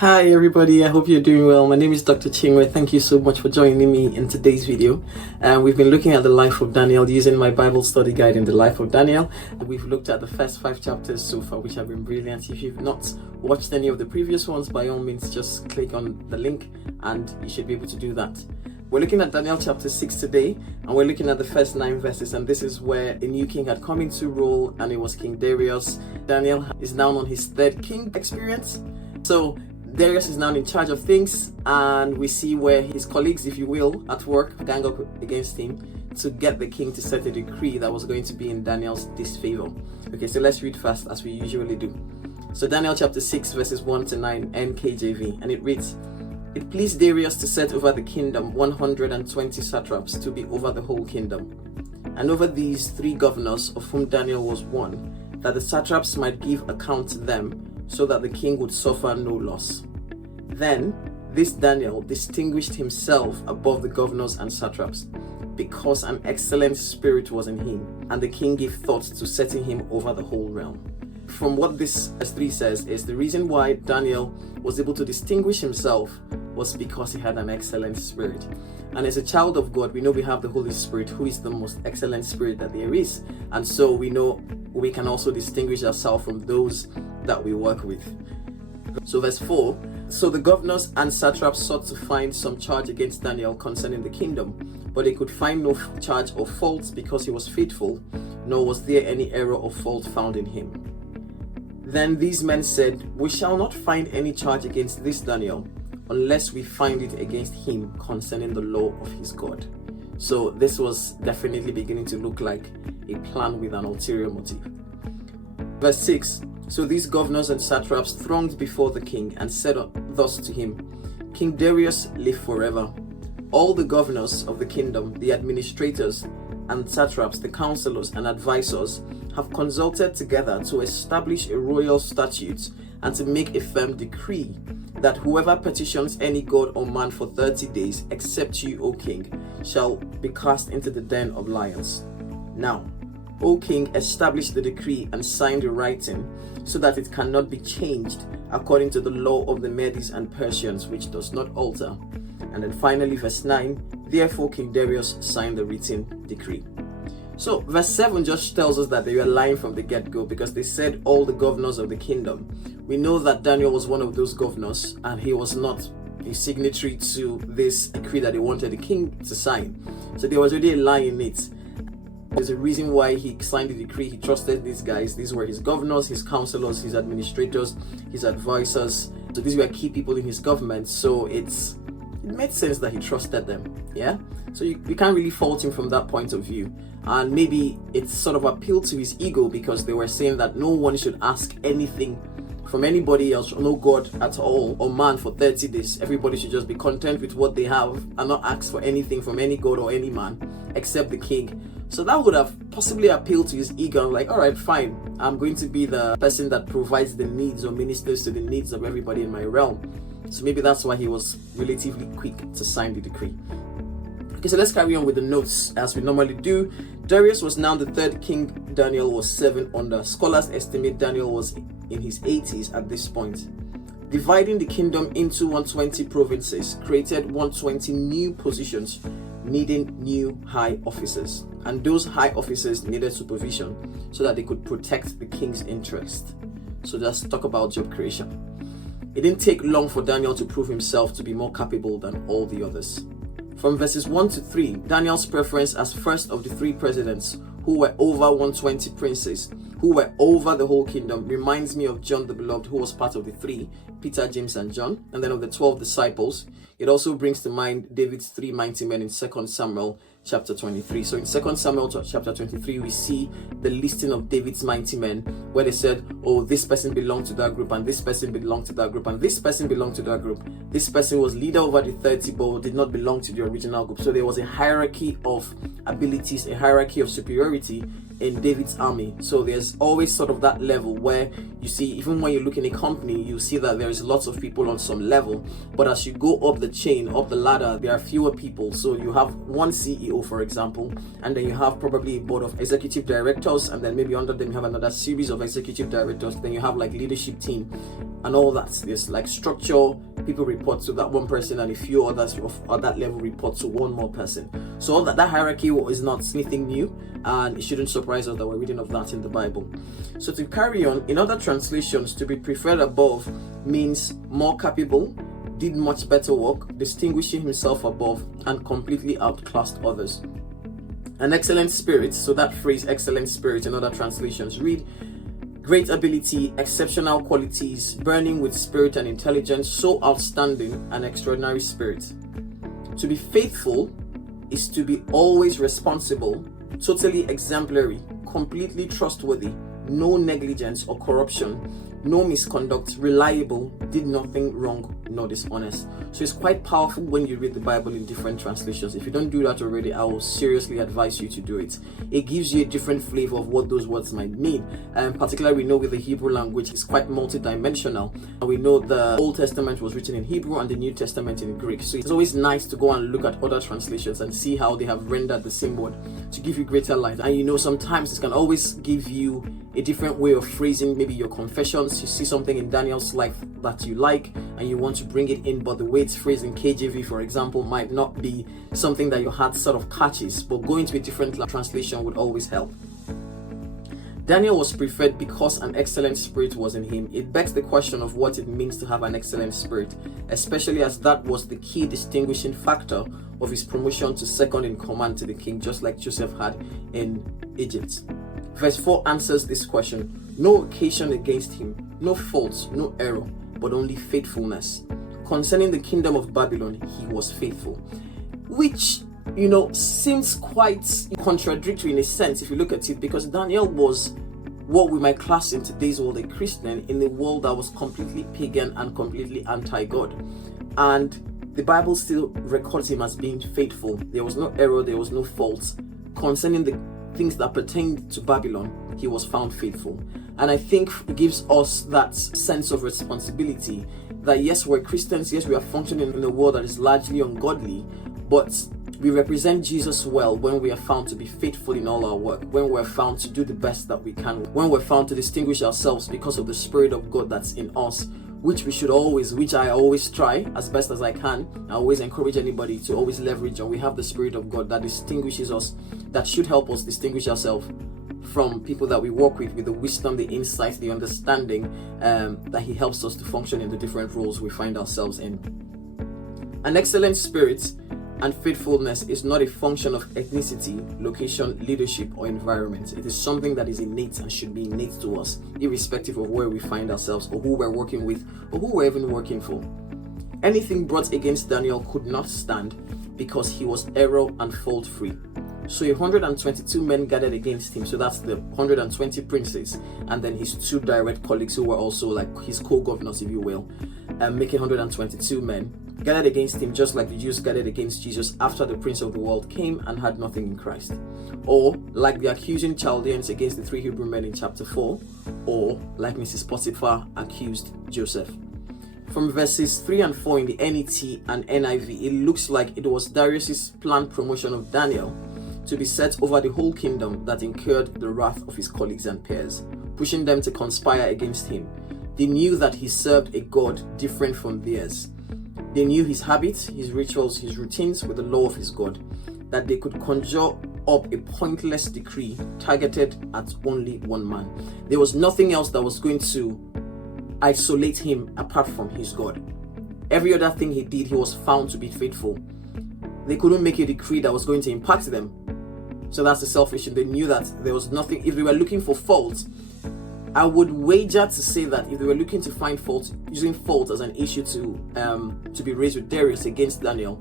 Hi everybody, I hope you're doing well. My name is Dr. Chingwe. Thank you so much for joining me in today's video. We've been looking at the life of Daniel using my Bible study guide in the life of Daniel. We've looked at the first 5 chapters so far, which have been brilliant. If you've not watched any of the previous ones, by all means just click on the link and you should be able to do that. We're looking at Daniel chapter 6 today, and we're looking at the first 9 verses, and this is where a new king had come into rule, and it was King Darius. Daniel is now on his 3rd king experience. So Darius is now in charge of things, and we see where his colleagues, if you will, at work gang up against him to get the king to set a decree that was going to be in Daniel's disfavor. Okay, so let's read fast as we usually do. So Daniel chapter 6 verses 1 to 9 NKJV, and it reads, "It pleased Darius to set over the kingdom 120 satraps to be over the whole kingdom, and over these 3 governors, of whom Daniel was one, that the satraps might give account to them, so that the king would suffer no loss. Then this Daniel distinguished himself above the governors and satraps, because an excellent spirit was in him, and the king gave thought to setting him over the whole realm." From what this verse 3 says is the reason why Daniel was able to distinguish himself was because he had an excellent spirit. And as a child of God, we know we have the Holy Spirit, who is the most excellent spirit that there is. And so we know we can also distinguish ourselves from those that we work with. So verse 4, "So the governors and satraps sought to find some charge against Daniel concerning the kingdom, but they could find no charge or fault, because he was faithful, nor was there any error or fault found in him. Then these men said, We shall not find any charge against this Daniel, unless we find it against him concerning the law of his God." So this was definitely beginning to look like a plan with an ulterior motive. Verse 6, "So these governors and satraps thronged before the king and said thus to him, King Darius, live forever. All the governors of the kingdom, the administrators and satraps, the counselors and advisors, have consulted together to establish a royal statute and to make a firm decree that whoever petitions any god or man for 30 days, except you, O king, shall be cast into the den of lions. Now, O king, establish the decree and sign the writing, so that it cannot be changed according to the law of the Medes and Persians, which does not alter." And then finally, verse 9, "Therefore King Darius signed the written decree." So verse 7 just tells us that they were lying from the get-go, because they said all the governors of the kingdom. We know that Daniel was one of those governors, and he was not a signatory to this decree that they wanted the king to sign. So there was already a lie in it. There's a reason why he signed the decree. He trusted these guys. These were his governors, his counselors, his administrators, his advisors. So these were key people in his government. So it made sense that he trusted them. Yeah. So you can't really fault him from that point of view. And maybe it sort of appealed to his ego, because they were saying that no one should ask anything from anybody else, no god at all, or man, for 30 days. Everybody should just be content with what they have and not ask for anything from any god or any man except the king. So that would have possibly appealed to his ego. I'm like, all right, fine. I'm going to be the person that provides the needs or ministers to the needs of everybody in my realm. So maybe that's why he was relatively quick to sign the decree. Okay, so let's carry on with the notes as we normally do. Darius was now the 3rd king Daniel was 7 under. Scholars estimate Daniel was in his 80s at this point. Dividing the kingdom into 120 provinces created 120 new positions needing new high officers, and those high officers needed supervision so that they could protect the king's interest. So let's talk about job creation. It didn't take long for Daniel to prove himself to be more capable than all the others. From verses 1 to 3, Daniel's preference as first of the 3 presidents who were over 120 princes, who were over the whole kingdom, reminds me of John the Beloved, who was part of the 3, Peter, James, and John, and then of the 12 disciples. It also brings to mind David's 3 mighty men in 2 Samuel chapter 23. So in 2 Samuel chapter 23, we see the listing of David's mighty men, where they said, oh, this person belonged to that group, and this person belonged to that group, and this person belonged to that group. This person was leader over the 30, but did not belong to the original group. So there was a hierarchy of abilities, a hierarchy of superiority in David's army. So there's always sort of that level where you see, even when you look in a company, you see that there's lots of people on some level, but as you go up the chain, up the ladder, there are fewer people. So you have one CEO, for example, and then you have probably a board of executive directors, and then maybe under them you have another series of executive directors. Then you have like leadership team and all that. There's like structure, people report to that one person, and a few others at that level report to one more person. So all that hierarchy is not anything new, and it shouldn't surprise us that we're reading of that in the Bible. So to carry on, in other translations, to be preferred above means more capable, did much better work, distinguishing himself above, and completely outclassed others. An excellent spirit, so that phrase excellent spirit in other translations read great ability, exceptional qualities, burning with spirit and intelligence, so outstanding, an extraordinary spirit. To be faithful is to be always responsible, totally exemplary, completely trustworthy, no negligence or corruption, no misconduct, reliable, did nothing wrong nor dishonest. So it's quite powerful when you read the Bible in different translations. If you don't do that already, I will seriously advise you to do it. It gives you a different flavor of what those words might mean. And particularly, we know with the Hebrew language, it's quite multi-dimensional. And we know the Old Testament was written in Hebrew and the New Testament in Greek. So it's always nice to go and look at other translations and see how they have rendered the same word to give you greater light. And sometimes it can always give you a different way of phrasing maybe your confessions. You see something in Daniel's life that you like and you want to bring it in, but the way it's phrased in KJV, for example, might not be something that your heart sort of catches, but going to a different translation would always help. Daniel was preferred because an excellent spirit was in him. It begs the question of what it means to have an excellent spirit, especially as that was the key distinguishing factor of his promotion to second in command to the king, just like Joseph had in Egypt. Verse 4 answers this question. No occasion against him, no faults, no error, but only faithfulness. Concerning the kingdom of Babylon, he was faithful. Which, seems quite contradictory in a sense if you look at it, because Daniel was what we might class in today's world a Christian in a world that was completely pagan and completely anti-God. And the Bible still records him as being faithful. There was no error, there was no fault. Concerning the things that pertained to Babylon, he was found faithful. And I think it gives us that sense of responsibility that yes, we're Christians, yes, we are functioning in a world that is largely ungodly, but we represent Jesus well when we are found to be faithful in all our work, when we're found to do the best that we can, when we're found to distinguish ourselves because of the Spirit of God that's in us, which I always try as best as I can. I always encourage anybody to always leverage on. We have the Spirit of God that distinguishes us, that should help us distinguish ourselves from people that we work with the wisdom, the insight, the understanding that he helps us to function in the different roles we find ourselves in. An excellent spirit and faithfulness is not a function of ethnicity, location, leadership, or environment. It is something that is innate and should be innate to us, irrespective of where we find ourselves or who we're working with or who we're even working for. Anything brought against Daniel could not stand because he was error and fault free. So 122 men gathered against him. So that's the 120 princes and then his two direct colleagues who were also like his co-governors, if you will, making 122 men gathered against him, just like the Jews gathered against Jesus after the Prince of the world came and had nothing in Christ. Or like the accusing Chaldeans against the 3 Hebrew men in chapter 4, or like Mrs. Potiphar accused Joseph. From verses 3 and 4 in the NET and NIV, it looks like it was Darius's planned promotion of Daniel to be set over the whole kingdom that incurred the wrath of his colleagues and peers, pushing them to conspire against him. They knew that he served a God different from theirs. They knew his habits, his rituals, his routines with the law of his God, that they could conjure up a pointless decree targeted at only one man. There was nothing else that was going to isolate him apart from his God. Every other thing he did, he was found to be faithful. They couldn't make a decree that was going to impact them. So that's the selfish. They knew that there was nothing. If they were looking for fault, I would wager to say that if they were looking to find fault, using fault as an issue to be raised with Darius against Daniel,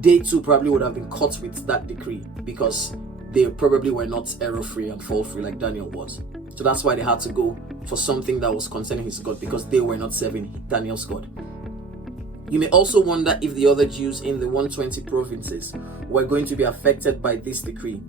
they too probably would have been caught with that decree because they probably were not error-free and fault-free like Daniel was. So that's why they had to go for something that was concerning his God, because they were not serving Daniel's God. You may also wonder if the other Jews in the 120 provinces were going to be affected by this decree.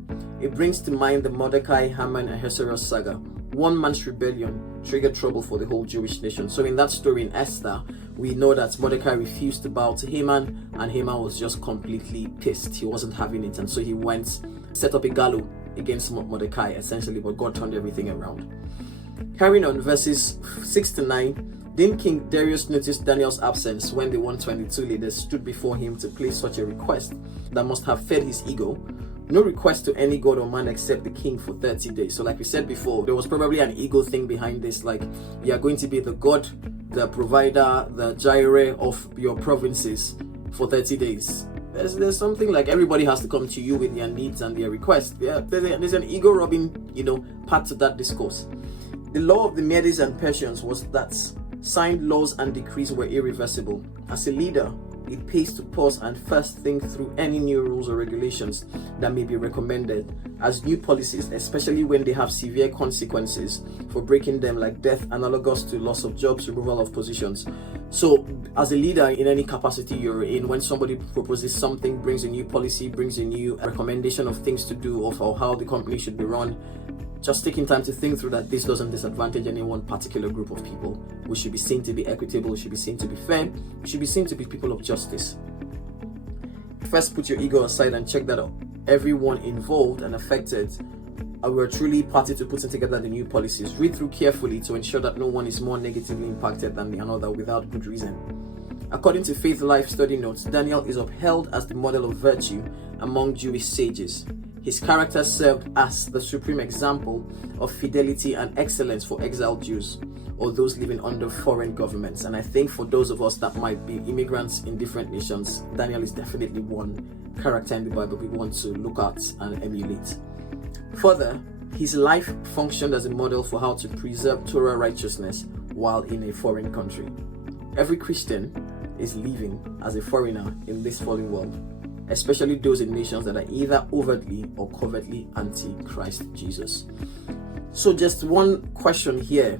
it brings to mind the Mordecai, Haman, and Ahasuerus saga. One man's rebellion triggered trouble for the whole Jewish nation. So in that story in Esther, we know that Mordecai refused to bow to Haman, and Haman was just completely pissed. He wasn't having it, and so he went, set up a gallows against Mordecai, essentially, but God turned everything around. Carrying on, verses 6 to 9. Then King Darius noticed Daniel's absence when the 122 leaders stood before him to place such a request that must have fed his ego. No request to any god or man except the king for 30 days. So like we said before, there was probably an ego thing behind this, like you are going to be the god, the provider, the Jireh of your provinces for 30 days. There's something like everybody has to come to you with their needs and their requests. There's an ego robbing, part to that discourse. The law of the Medes and Persians was that signed laws and decrees were irreversible. As a leader, it pays to pause and first think through any new rules or regulations that may be recommended as new policies, especially when they have severe consequences for breaking them, like death, analogous to loss of jobs, removal of positions. So as a leader in any capacity you're in, when somebody proposes something, brings a new policy, brings a new recommendation of things to do, of how the company should be run, just taking time to think through that this doesn't disadvantage any one particular group of people. We should be seen to be equitable, we should be seen to be fair, we should be seen to be people of justice. First, put your ego aside and check that everyone involved and affected were truly party to putting together the new policies. Read through carefully to ensure that no one is more negatively impacted than the another without good reason. According to Faith Life study notes, Daniel is upheld as the model of virtue among Jewish sages. His character served as the supreme example of fidelity and excellence for exiled Jews or those living under foreign governments. And I think for those of us that might be immigrants in different nations, Daniel is definitely one character in the Bible we want to look at and emulate. Further, his life functioned as a model for how to preserve Torah righteousness while in a foreign country. Every Christian is living as a foreigner in this fallen world, especially those in nations that are either overtly or covertly anti-Christ Jesus. So just one question here.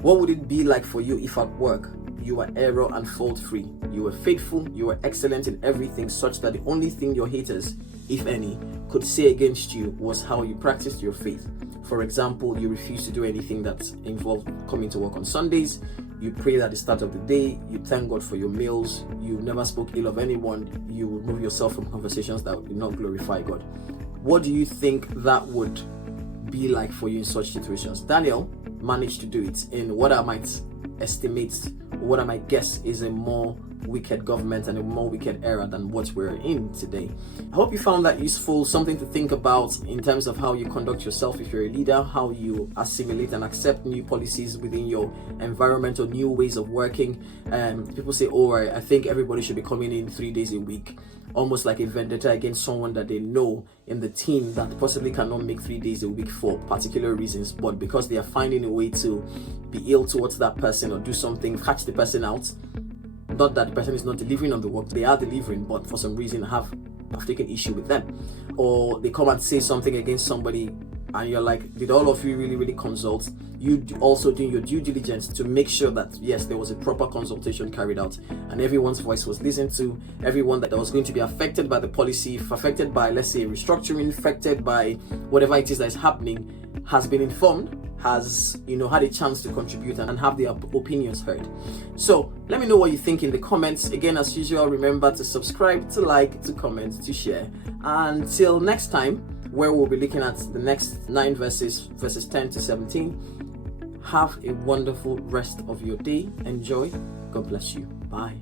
What would it be like for you if at work you were error and fault free? You were faithful, you were excellent in everything, such that the only thing your haters, if any, could say against you was how you practiced your faith. For example, you refuse to do anything that involved coming to work on Sundays, you pray at the start of the day, you thank God for your meals, you never spoke ill of anyone, you remove yourself from conversations that would not glorify God. What do you think that would be like for you in such situations? Daniel managed to do it in what I might estimate, what I might guess is a more wicked government and a more wicked era than what we're in today. I hope you found that useful, something to think about in terms of how you conduct yourself if you're a leader, how you assimilate and accept new policies within your environment or new ways of working. People say, I think everybody should be coming in 3 days a week, almost like a vendetta against someone that they know in the team that possibly cannot make 3 days a week for particular reasons, but because they are finding a way to be ill towards that person or do something, catch the person out. Not that the person is not delivering on the work, they are delivering, but for some reason have taken issue with them. Or they come and say something against somebody and you're like, did all of you really consult? You also doing your due diligence to make sure that yes, there was a proper consultation carried out and everyone's voice was listened to, everyone that was going to be affected by the policy, affected by, let's say, restructuring, affected by whatever it is that is happening, has been informed, has had a chance to contribute and have their opinions heard. So let me know what you think in the comments. Again, as usual, remember to subscribe, to like, to comment, to share. Until next time, where we'll be looking at the next 9 verses 10 to 17. Have a wonderful rest of your day. Enjoy. God bless you. Bye.